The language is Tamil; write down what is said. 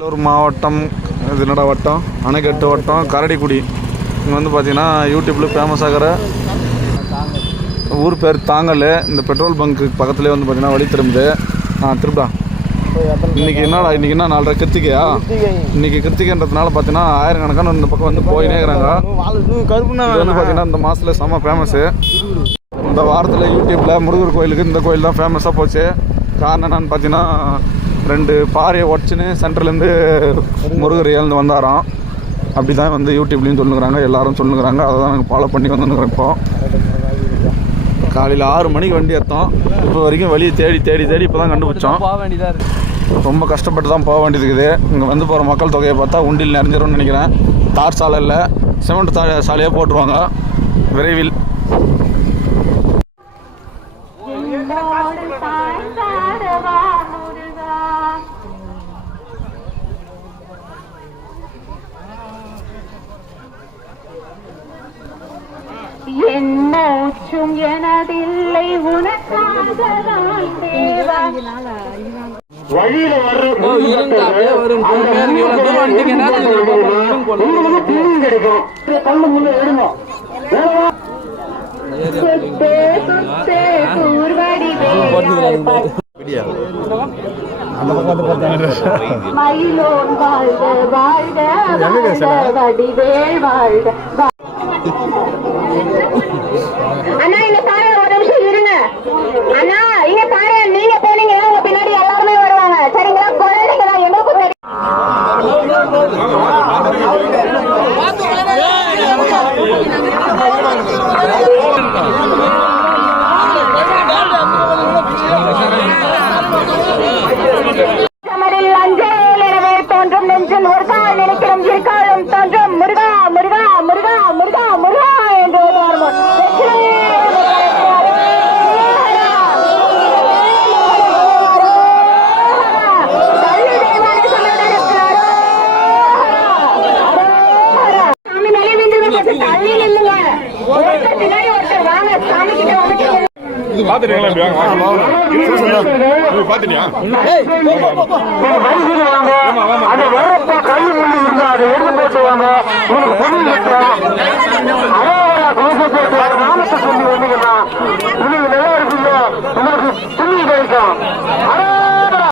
கடலூர் மாவட்டம் இது என்னடா வட்டம் அணைக்கட்டு வட்டம் கரடிக்குடி இங்கே வந்து பார்த்தீங்கன்னா யூடியூப்பில் ஃபேமஸ் ஆகிற ஊர் பேர் தாங்கல். இந்த பெட்ரோல் பங்க்கு பக்கத்துலேயே வந்து பார்த்தீங்கன்னா வழி திரும்புது. ஆ திரும்பா இன்னைக்கு என்னடா இன்னைக்கு என்ன நாலரை கிருத்திகையா? இன்னைக்கு கிருத்திகைன்றதுனால பார்த்தீங்கன்னா ஆயிரக்கணக்கான இந்த பக்கம் வந்து போயினே இருக்கிறாங்க. வந்து பார்த்தீங்கன்னா இந்த மாதத்தில் செம்ம ஃபேமஸு இந்த வாரத்தில் யூடியூப்பில் முருகர் கோயிலுக்கு இந்த கோயில் தான் ஃபேமஸாக போச்சு. காரணம் என்னன்னு பார்த்தீங்கன்னா ரெண்டு பாறையை உடச்சின்னு சென்டர்லேருந்து முருகர் எழுந்து வந்தாராம். அப்படி தான் வந்து யூடியூப்லேயும் சொல்லுங்கிறாங்க எல்லாரும் சொல்லுங்கிறாங்க அதை தான் நாங்கள் ஃபாலோ பண்ணி வந்துருக்கிறோம் இப்போ. காலையில் ஆறு மணிக்கு வண்டி எடுத்தோம் இப்போ வரைக்கும் வழியை தேடி தேடி தேடி இப்போ தான் கண்டுபிடிச்சோம். போக வேண்டியதாக இருக்கு. ரொம்ப கஷ்டப்பட்டு தான் போக வேண்டியது இருக்குது. இங்கே வந்து போகிற மக்கள் தொகையை பார்த்தா உண்டில் நிறைஞ்சிரும்னு நினைக்கிறேன். தார் சாலை இல்லை. சிமெண்ட் தா சாலையாக போட்டுருவாங்க. விரைவில். முள்ள எடுங்க சுத்தே சுத்தே கூர்வடி மயிலோன் வாழ்க வாழ்க வாழ்க வடிவேல் வாழ்க அண்ணா இங்க பாரு ஒரு நிமிஷம் இருங்க. அண்ணா இங்க பாரு நீங்க போனீங்கன்னா உங்க பின்னாடி எல்லாருமே வருவாங்க. சரிங்களா? குழந்தைங்க தான் எங்களுக்கும் தெரியும் கொஞ்சம் தள்ளி நில்லுங்க ஒருத்தர் பின்னாடி ஒருத்தர் வாங்க சாமி கிட்ட வந்துட்டு பாத்துட்டீங்களா? இப்படி வரப்ப கல்லு இருந்தா அதை எடுத்து போட்டு வாங்க உங்களுக்கு